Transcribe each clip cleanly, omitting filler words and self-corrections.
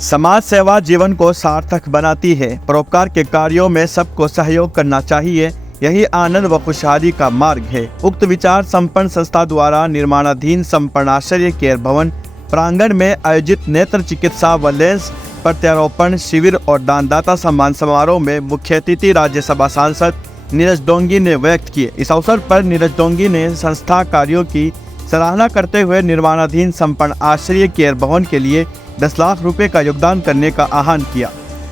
समाज सेवा जीवन को सार्थक बनाती है। परोपकार के कार्यों में सबको सहयोग करना चाहिए, यही आनंद व खुशहाली का मार्ग है। उक्त विचार संपन्न संस्था द्वारा निर्माणाधीन संपन्न आश्चर्य केयर भवन प्रांगण में आयोजित नेत्र चिकित्सा व लेंस प्रत्यारोपण शिविर और दानदाता सम्मान समारोह में मुख्य अतिथि राज्यसभा सांसद नीरज डोंगी ने व्यक्त किए। इस अवसर पर नीरज डोंगी ने संस्था कार्यों की सराहना करते हुए निर्माणाधीन संपन्न आश्चर्य केयर भवन के लिए 10 लाख रुपए का योगदान करने का आह्वान किया।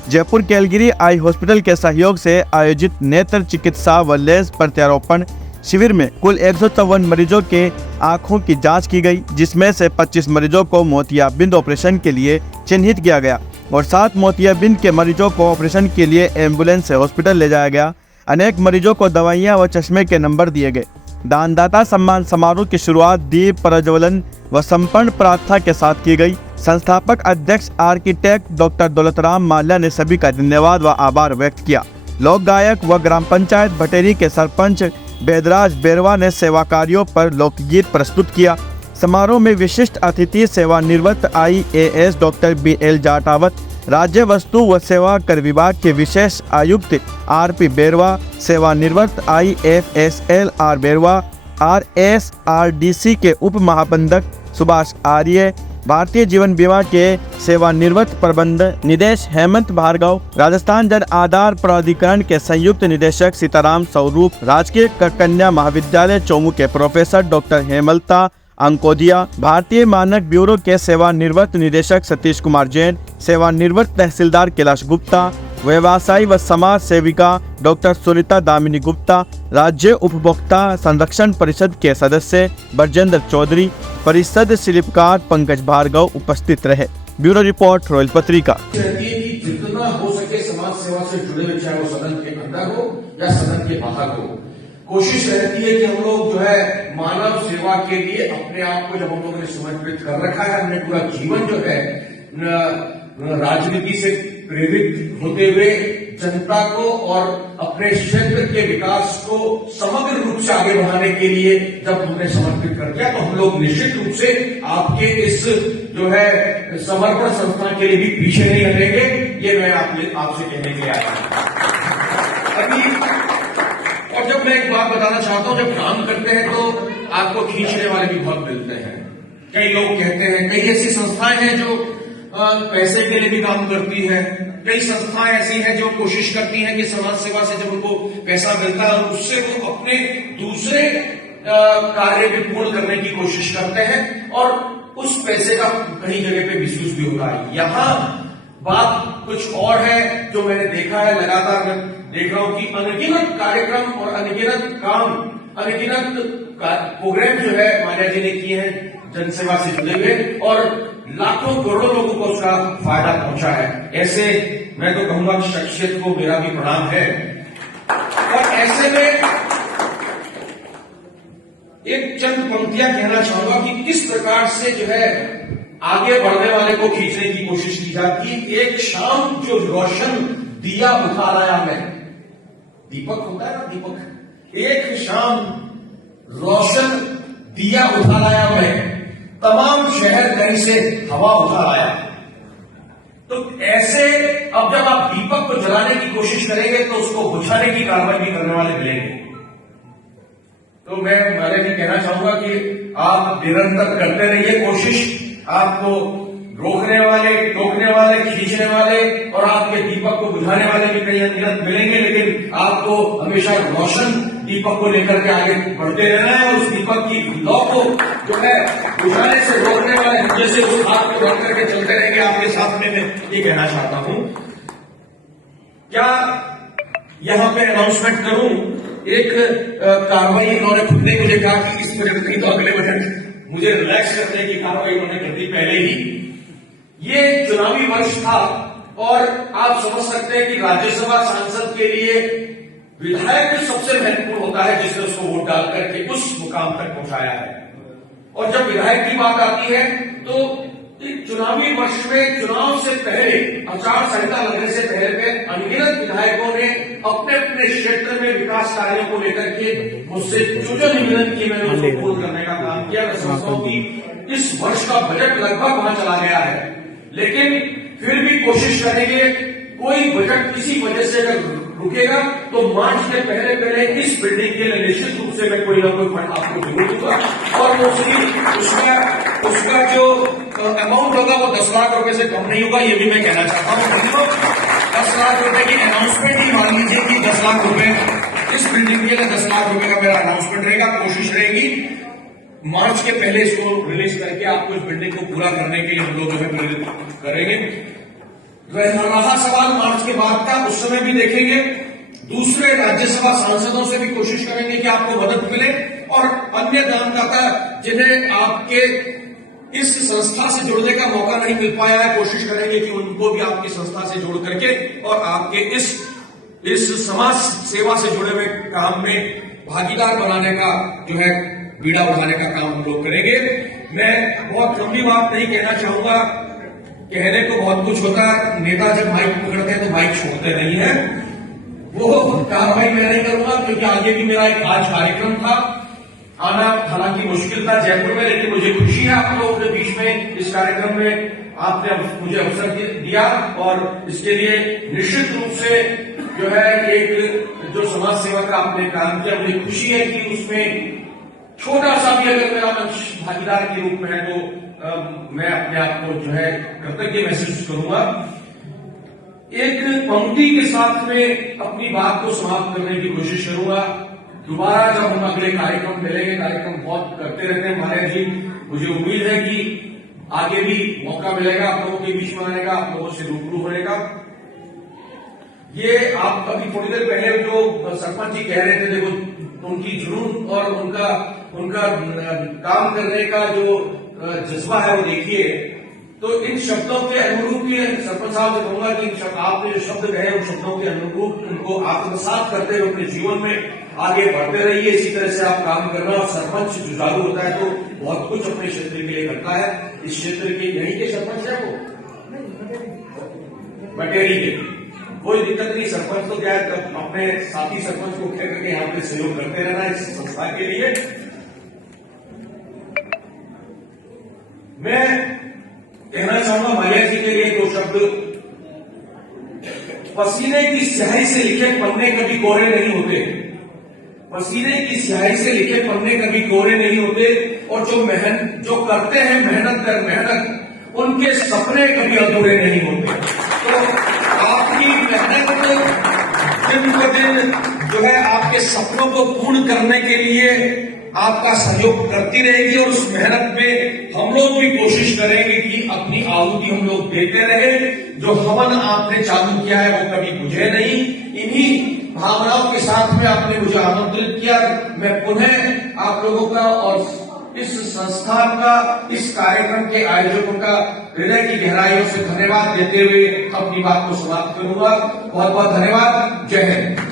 जयपुर कैलगरी आई हॉस्पिटल के सहयोग से आयोजित नेत्र चिकित्सा व लेंस प्रत्यारोपण शिविर में कुल 154 मरीजों के आंखों की जांच की गई, जिसमें से 25 मरीजों को मोतियाबिंद ऑपरेशन के लिए चिन्हित किया गया और 7 मोतियाबिंद के मरीजों को ऑपरेशन के लिए एम्बुलेंस से हॉस्पिटल ले जाया गया। अनेक मरीजों को दवाइयां व चश्मे के नंबर दिए गए। दानदाता सम्मान समारोह की शुरुआत दीप प्रज्वलन व संपन्न प्रार्थना के साथ की गई। संस्थापक अध्यक्ष आर्किटेक्ट डॉक्टर दौलतराम माल्या ने सभी का धन्यवाद व आभार व्यक्त किया। लोक गायक व ग्राम पंचायत भटेरी के सरपंच बेदराज बेरवा ने सेवा कार्यों पर लोकगीत प्रस्तुत किया। समारोह में विशिष्ट अतिथि सेवानिवृत्त IAS डॉक्टर BL जाटावत, राज्य वस्तु व सेवा कर विभाग के विशेष आयुक्त RP बेरवा, सेवानिवृत्त IFSL R बेरवा, RSRDC के उप महाप्रबंधक सुभाष आर्य, भारतीय जीवन बीमा के सेवानिवृत्त प्रबंध निदेश हेमंत भार्गव, राजस्थान जन आधार प्राधिकरण के संयुक्त निदेशक सीताराम स्वरूप, राजकीय कन्या महाविद्यालय चौमू के प्रोफेसर डॉक्टर हेमलता अंकोदिया, भारतीय मानक ब्यूरो के सेवानिवृत्त निदेशक सतीश कुमार जैन, सेवानिवृत्त तहसीलदार कैलाश गुप्ता, व्यवसायी व समाज सेविका डॉक्टर सुनीता दामिनी गुप्ता, राज्य उपभोक्ता संरक्षण परिषद के सदस्य बरजेंद्र चौधरी, परिषद शिल्पकार पंकज भार्गव उपस्थित रहे। ब्यूरो रिपोर्ट रॉयल पत्रिका। जितना हो सके समाज सेवा से जुड़े हुए, चाहे वो सदन के अंदर हो या सदन के बाहर हो, कोशिश रहती है कि हम लोग जो है मानव सेवा के लिए अपने आप को जब हम लोगों ने समर्पित कर रखा है, हमने पूरा जीवन जो है राजनीति से प्रेरित होते हुए जनता को और अपने क्षेत्र के विकास को समग्र रूप से आगे बढ़ाने के लिए जब हमने समर्पित कर दिया, तो हम लोग निश्चित रूप से आपके इस जो है समर्पण संस्था के लिए भी पीछे नहीं हटेंगे। ये मैं आपसे कहने के लिए आया हूं अभी। और जब मैं एक बात बताना चाहता हूं, जब काम करते हैं तो आपको खींचने वाले भी बहुत मिलते हैं। कई लोग कहते हैं, कई ऐसी संस्थाएं हैं जो पैसे के लिए भी काम करती है, कई संस्थाएं ऐसी हैं जो कोशिश करती हैं कि समाज सेवा से जब उनको पैसा मिलता है और उससे वो अपने दूसरे कार्य भी पूर्ण करने की कोशिश करते हैं और उस पैसे का कई जगह पे मिसयूज भी होता है। यहाँ बात कुछ और है जो मैंने देखा है, लगातार मैं देख रहा हूं कि अनगिनत कार्यक्रम और अनगिनत काम, अनगिनत प्रोग्राम जो है माल्या जी ने किए हैं जनसेवा से जुड़े हुए और लाखों करोड़ों लोगों को उसका फायदा पहुंचा है। ऐसे मैं तो कहूंगा शख्सियत को मेरा भी प्रणाम है। और ऐसे में एक चंद पंक्तियां कहना चाहूंगा कि किस प्रकार से जो है आगे बढ़ने वाले को खींचने की कोशिश की जाती है। एक शाम जो रोशन दिया बुझा लाया मैं, दीपक होता है ना, दीपक, एक शाम रोशन दिया बुझा लाया मैं, तमाम शहर कहीं से हवा उठा लाया। तो ऐसे अब जब आप दीपक को जलाने की कोशिश करेंगे तो उसको बुझाने की कार्रवाई भी करने वाले मिलेंगे। तो मैं माल्या जी कहना चाहूंगा कि आप निरंतर करते रहिए कोशिश। आपको रोकने वाले, टोकने वाले, खींचने वाले और आपके दीपक को बुझाने वाले भी कई अनगिनत मिलेंगे, लेकिन आपको हमेशा रोशन दीपक को लेकर के आगे बढ़ते रहना है और उस दीपक की लौ को जो है बुझाने से रोकने वाले जैसे उस हाथ को रोक करके चलते रहेंगे। आपके सामने मैं ये कहना चाहता हूं, क्या यहां पे अनाउंसमेंट करूं, एक कार्रवाई इन्होंने खुद ने मुझे कहा कि इस तरह तो अगले बजट मुझे रिलैक्स करने की कार्रवाई उन्होंने कर दी पहले ही। ये चुनावी वर्ष था और आप समझ सकते हैं कि राज्यसभा सांसद के लिए विधायक सबसे महत्वपूर्ण होता है, जिसने उसको वोट डाल करके उस मुकाम तक पहुंचाया है। और जब विधायक की बात आती है तो चुनावी वर्ष में चुनाव से पहले, आचार संहिता लगने से पहले अनगिनत विधायकों ने अपने अपने क्षेत्र में विकास कार्यों को लेकर के मुझसे जो निवेदन किए मैंने उसको पूर्ण करने का काम किया। मैं समझता हूं कि इस वर्ष का बजट लगभग वहां चला गया है, लेकिन फिर कोशिश करेंगे। कोई बजट किसी वजह से अगर रुकेगा तो मार्च के पहले पहले इस बिल्डिंग के लिए निश्चित रूप से मैं कोई ना कोई फंड आपको जरूर दूंगा और उसका जो अमाउंट होगा वो 10 लाख रुपए से कम नहीं होगा, ये भी मैं कहना चाहता हूँ। 10 लाख रुपए की अनाउंसमेंट ही मान लीजिए कि 10 लाख रुपए इस बिल्डिंग के लिए 10 लाख रुपए का मेरा अनाउंसमेंट रहेगा। कोशिश रहेगी मार्च के पहले इसको रिलीज करके आपको इस बिल्डिंग को पूरा करने के लिए हम लोग जो है प्रेरित करेंगे। रहा सवाल मार्च के बाद का, उस समय भी देखेंगे। दूसरे राज्यसभा सांसदों से भी कोशिश करेंगे कि आपको मदद मिले और अन्य दानदाता जिन्हें आपके इस संस्था से जुड़ने का मौका नहीं मिल पाया है, कोशिश करेंगे कि उनको भी आपकी संस्था से जोड़ करके और आपके इस समाज सेवा से जुड़े हुए काम में भागीदार बनाने का जो है बीड़ा उठाने का काम हम लोग करेंगे। मैं बहुत लंबी बात नहीं कहना चाहूंगा, कहने को बहुत कुछ होता है। नेता जब माइक पकड़ते हैं तो माइक छोड़ते नहीं है। वो कार्रवाई मैं नहीं करूंगा क्योंकि आगे भी मेरा एक आज कार्यक्रम था, आना हालांकि मुश्किल था जयपुर में, लेकिन मुझे खुशी है आप लोगों के बीच में इस कार्यक्रम में आपने मुझे अवसर दिया और इसके लिए निश्चित रूप से जो है एक जो समाज सेवा का आपने काम किया, मुझे खुशी है कि उसमें छोटा सा भी अगर मेरा मंच भागीदार के रूप में है तो मैं अपने आप को जो है कृतज्ञ महसूस करूंगा। एक पंक्ति के साथ में अपनी बात को समाप्त करने की कोशिश करूंगा। दोबारा जब हम अगले कार्यक्रम मिलेंगे, कार्यक्रम बहुत करते रहते हैं महाराज जी, मुझे उम्मीद है कि आगे भी मौका मिलेगा आप लोगों के बीच में आने का, आप लोगों से रूबरू होने का। ये आप अभी थोड़ी देर पहले जो सरपंच जी कह रहे थे, देखो उनकी जुनून और उनका काम करने का जो जज्बा है वो देखिए। तो इन शब्दों के अनुरूप ही सरपंच साहब से कहूंगा कि आपने जो शब्द कहे उन शब्दों के अनुरूप उनको आत्मसात करते हुए अपने जीवन में आगे बढ़ते रहिए। इसी तरह से आप काम करना, और सरपंच जुझारू होता है तो बहुत कुछ अपने क्षेत्र के लिए करता है। इस क्षेत्र के यहीं के सरपंच है वो बटेरी के, कोई दिक्कत नहीं। सरपंच तो क्या है, अपने साथी सरपंच को कह करके यहाँ पे सहयोग करते रहना इस संस्था के लिए। मैं कहना चाहूंगा माल्या जी के लिए दो शब्द। पसीने की स्याही से लिखे पन्ने कभी कोरे नहीं होते, पसीने की स्याही से लिखे पन्ने कभी कोरे नहीं होते, और जो करते हैं मेहनत कर मेहनत, उनके सपने कभी अधूरे नहीं होते। तो आपकी मेहनत दिन ब दिन जो है आपके सपनों को पूर्ण करने के लिए आपका सहयोग करती रहेगी, और उस मेहनत में हम लोग भी कोशिश करेंगे कि अपनी आहुति हम लोग देते रहे। जो हवन आपने चालू किया है वो कभी बुझे नहीं। इन्हीं भावनाओं के साथ में आपने मुझे आमंत्रित किया। मैं पुनः आप लोगों का और इस संस्थान का, इस कार्यक्रम के आयोजकों का हृदय की गहराइयों से धन्यवाद देते हुए अपनी बात को समाप्त करूंगा। बहुत बहुत धन्यवाद। जय हिंद।